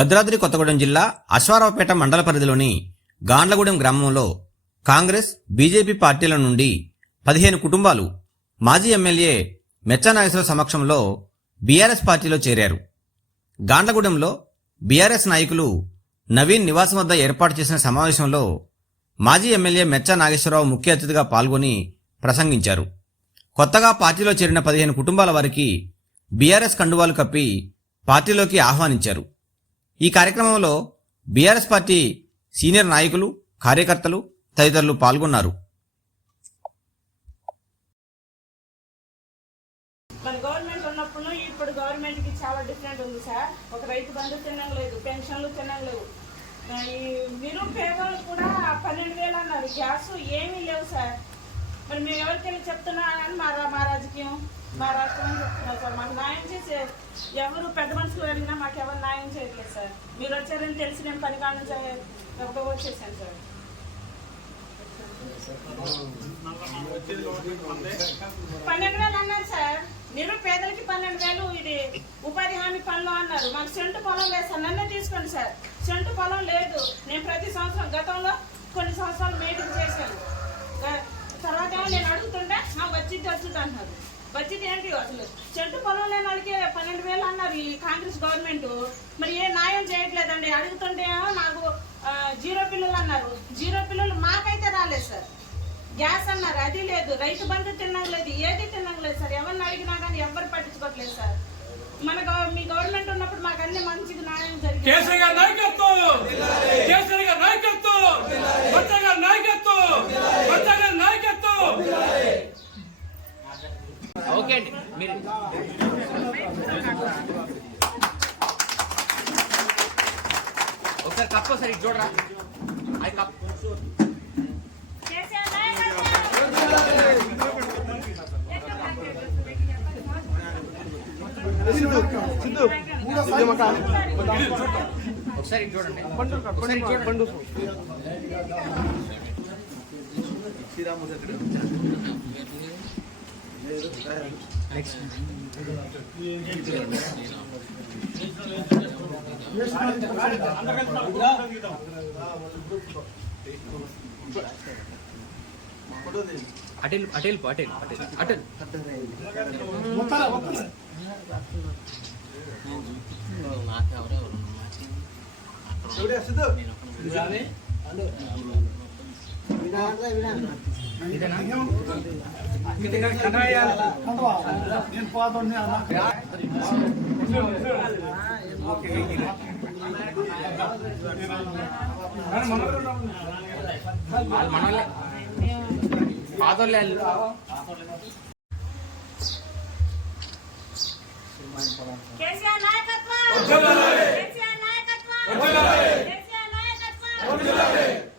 భద్రాద్రి కొత్తగూడెం జిల్లా అశ్వారావుపేట మండల పరిధిలోని గాండ్లగూడెం గ్రామంలో కాంగ్రెస్ బీజేపీ పార్టీల నుండి పదిహేను కుటుంబాలు మాజీ ఎమ్మెల్యే మెచ్చానాగేశ్వర సమక్షంలో బీఆర్ఎస్ పార్టీలో చేరారు. గాండ్లగూడెంలో బీఆర్ఎస్ నాయకులు నవీన్ నివాసం వద్ద ఏర్పాటు చేసిన సమావేశంలో మాజీ ఎమ్మెల్యే మెచ్చా నాగేశ్వరరావు ముఖ్య అతిథిగా పాల్గొని ప్రసంగించారు. కొత్తగా పార్టీలో చేరిన పదిహేను కుటుంబాల వారికి బీఆర్ఎస్ కండువాలు కప్పి పార్టీలోకి ఆహ్వానించారు. ఈ కార్యక్రమంలో బీఆర్ఎస్ పార్టీ సీనియర్ నాయకులు కార్యకర్తలు తదితరులు పాల్గొన్నారు. మన గవర్నమెంట్ ఉన్నప్పుడు ఇప్పుడు గవర్నమెంట్కి చాలా డిఫరెంట్ ఉంది సార్. ఒక రైతు బంధు తినడం లేదు పెన్షన్లు తినడం లేవు ఆ, ఈ నిరుపేదలు కూడా పన్నెండు వేలు అన్నారు. గ్యాస్ ఏమీ లేవు సార్. మరి మేము ఎవరికైనా చెప్తున్నా అని మా మా రాజకీయం మా రాష్ట్రం చెప్తున్నాం సార్. మాకు న్యాయం చేసే ఎవరు పెద్ద మనుషులు అడిగినా మాకు ఎవరు న్యాయం చేయట్లేదు సార్. మీరు వచ్చారని తెలిసి నేను పని కాడ ఒక వచ్చేసాను సార్. పన్నెండు వేలు అన్నారు సార్. నిరుపేదలకి పన్నెండు వేలు ఇది ఉపాధి హామీ పనులు అన్నారు. మాకు సెంటు పొలం లేదు సార్. నన్నే తీసుకోండి సార్. సెంటు పొలం లేదు. నేను ప్రతి సంవత్సరం గతంలో కొన్ని సంవత్సరాలు మీటింగ్ చేశాను గ- తర్వాత ఏమో నేను అడుగుతుంటే మా వచ్చింది వచ్చింది అంటున్నారు ఏంటి అసలు? చెట్టు పొలం లేని వాళ్ళకి పన్నెండు వేలు అన్నారు ఈ కాంగ్రెస్ గవర్నమెంట్. మరి ఏ న్యాయం చేయట్లేదండి. అడుగుతుంటే నాకు జీరో పిల్లలు అన్నారు. జీరో పిల్లలు మాకైతే రాలేదు సార్. గ్యాస్ అన్నారు. అది లేదు. రైతు బంధు తినలేదు. ఏది తినలేదు సార్. ఎవరిని అడిగినా కానీ ఎవరు పట్టించుకోవట్లేదు సార్. మన మీ గవర్నమెంట్ ఉన్నప్పుడు మాకు అన్ని మంచిగా న్యాయం జరిగింది. ఒకసారి కప్పు ఒకసారి చూడరా. అది కప్పు ఒకసారి చూడండి. ఒకసారి ఇటు అటెల్ అటెల్ అటెల్ అటెల్ అటెల్. వాళ్ళు మనోళ్ళే పాతోళ్ళే కేసీఆర్ నాయకత్వం! కేసీఆర్ నాయకత్వం! కేసీఆర్ నాయకత్వం!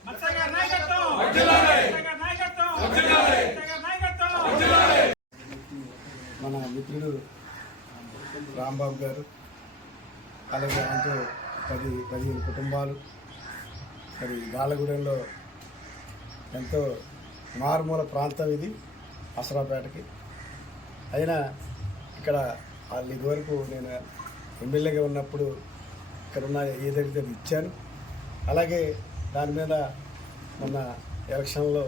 గారు అలాగే ఆయనతో పది పదిహేను కుటుంబాలు మరి గాలగూడెంలో ఎంతో మారుమూల ప్రాంతం ఇది అసరాపేటకి. అయినా ఇక్కడ వాళ్ళు ఇదివరకు నేను ఎమ్మెల్యేగా ఉన్నప్పుడు ఇక్కడ ఉన్న ఏదైతే అది ఇచ్చాను అలాగే దాని మీద మొన్న ఎలక్షన్లో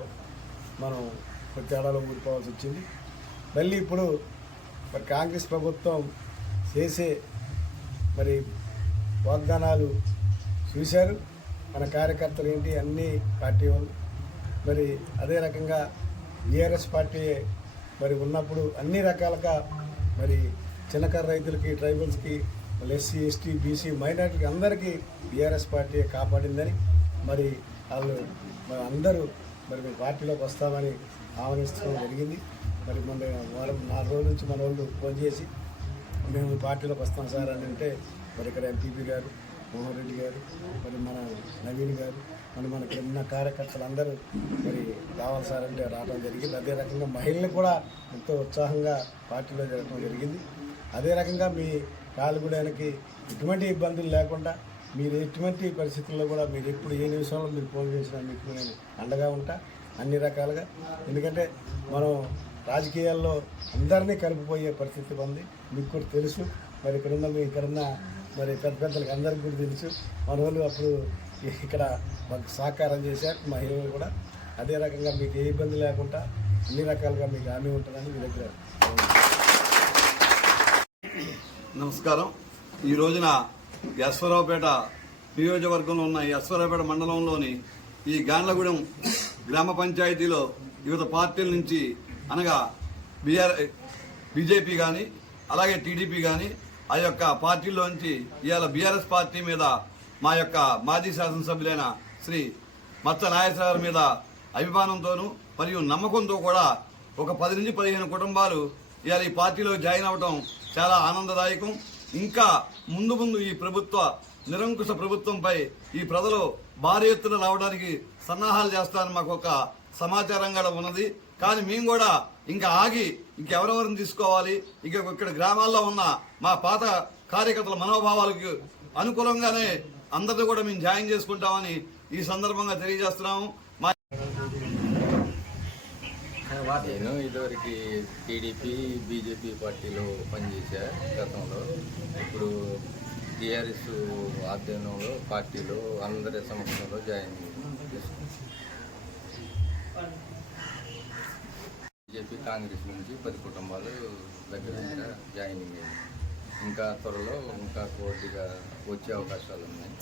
మనం కొద్ది తేడాలో ఊడిపోవాల్సి వచ్చింది. మళ్ళీ ఇప్పుడు మరి కాంగ్రెస్ ప్రభుత్వం చేసే మరి వాగ్దానాలు చూశారు. మన కార్యకర్తలు ఏంటి? అన్ని పార్టీ వాళ్ళు. మరి అదే రకంగా బీఆర్ఎస్ పార్టీ మరి ఉన్నప్పుడు అన్ని రకాలుగా మరి చిన్నకారు రైతులకి ట్రైబల్స్కి మళ్ళీ ఎస్సీ ఎస్టీ బీసీ మైనార్టీకి అందరికీ బీఆర్ఎస్ పార్టీ కాపాడిందని మరి వాళ్ళు మరి అందరూ మరి మేము పార్టీలోకి వస్తామని ఆహ్వానించడం జరిగింది. మరి మొన్న వారం నాలుగు రోజుల నుంచి మన వాళ్ళు ఫోన్ చేసి మేము పార్టీలోకి వస్తాం సార్ అని అంటే మరి ఇక్కడ ఎంపీపీ గారు మోహన్ రెడ్డి గారు మరి మన నవీన్ గారు మరి మన ఉన్న కార్యకర్తలు అందరూ మరి రావాలి సార్ అంటే రావడం జరిగింది. అదే రకంగా మహిళలు కూడా ఎంతో ఉత్సాహంగా పార్టీలో జరగడం జరిగింది. అదే రకంగా మీ కాలుగూడానికి ఎటువంటి ఇబ్బందులు లేకుండా మీరు ఎటువంటి పరిస్థితుల్లో కూడా మీరు ఎప్పుడు ఏ నిమిషంలో మీరు ఫోన్ చేసినా మీకు నేను అండగా ఉంటా అన్ని రకాలుగా. ఎందుకంటే మనం రాజకీయాల్లో అందరినీ కలిపిపోయే పరిస్థితి ఉంది. మీకు కూడా తెలుసు. మరి ఇక్కడున్న మీ ఇక్కడున్న మరి పెద్ద పెద్దలకు అందరికి కూడా తెలుసు. మన వాళ్ళు అప్పుడు ఇక్కడ మాకు సహకారం చేశారు మా హీరోలు కూడా. అదే రకంగా మీకు ఏ ఇబ్బంది లేకుండా అన్ని రకాలుగా మీకు హామీ ఉంటుందని మీ దగ్గర నమస్కారం. ఈ రోజున యశ్వరావుపేట నియోజకవర్గంలో ఉన్న యశ్వరావుపేట మండలంలోని ఈ గాండ్లగూడెం గ్రామ పంచాయతీలో వివిధ పార్టీల నుంచి అనగా బీఆర్ బీజేపీ కానీ అలాగే టీడీపీ కానీ ఆ యొక్క పార్టీలోంచి ఇవాళ బీఆర్ఎస్ పార్టీ మీద మా యొక్క మాజీ శాసనసభ్యులైన శ్రీ మత్త నాగేశ్వర మీద అభిమానంతోనూ మరియు నమ్మకంతో కూడా ఒక పది నుంచి పదిహేను కుటుంబాలు ఇవాళ ఈ పార్టీలో జాయిన్ అవ్వడం చాలా ఆనందదాయకం. ఇంకా ముందు ముందు ఈ ప్రభుత్వ నిరంకుశ ప్రభుత్వంపై ఈ ప్రజలు భారీ ఎత్తున రావడానికి సన్నాహాలు చేస్తారని మాకు ఒక సమాచారం కూడా ఉన్నది. కానీ మేము కూడా ఇంకా ఆగి ఇంకెవరెవరిని తీసుకోవాలి? ఇంకా ఇక్కడ గ్రామాల్లో ఉన్న మా పాత కార్యకర్తల మనోభావాలకు అనుకూలంగానే అందరినీ కూడా మేము జాయిన్ చేసుకుంటామని ఈ సందర్భంగా తెలియజేస్తున్నాము. మా నేను ఇదివరకు టీడీపీ బీజేపీ పార్టీలో పనిచేశా గతంలో. ఇప్పుడు టీఆర్ఎస్ ఆధ్వర్యంలో పార్టీలో అందరి సమక్షంలో జాయిన్ చేసుకున్నాను కాంగ్రెస్ నుంచి పది కుటుంబాలు దగ్గర జాయినింగ్ అయ్యాయి. ఇంకా త్వరలో ఇంకా కొద్దిగా వచ్చే అవకాశాలు ఉన్నాయి.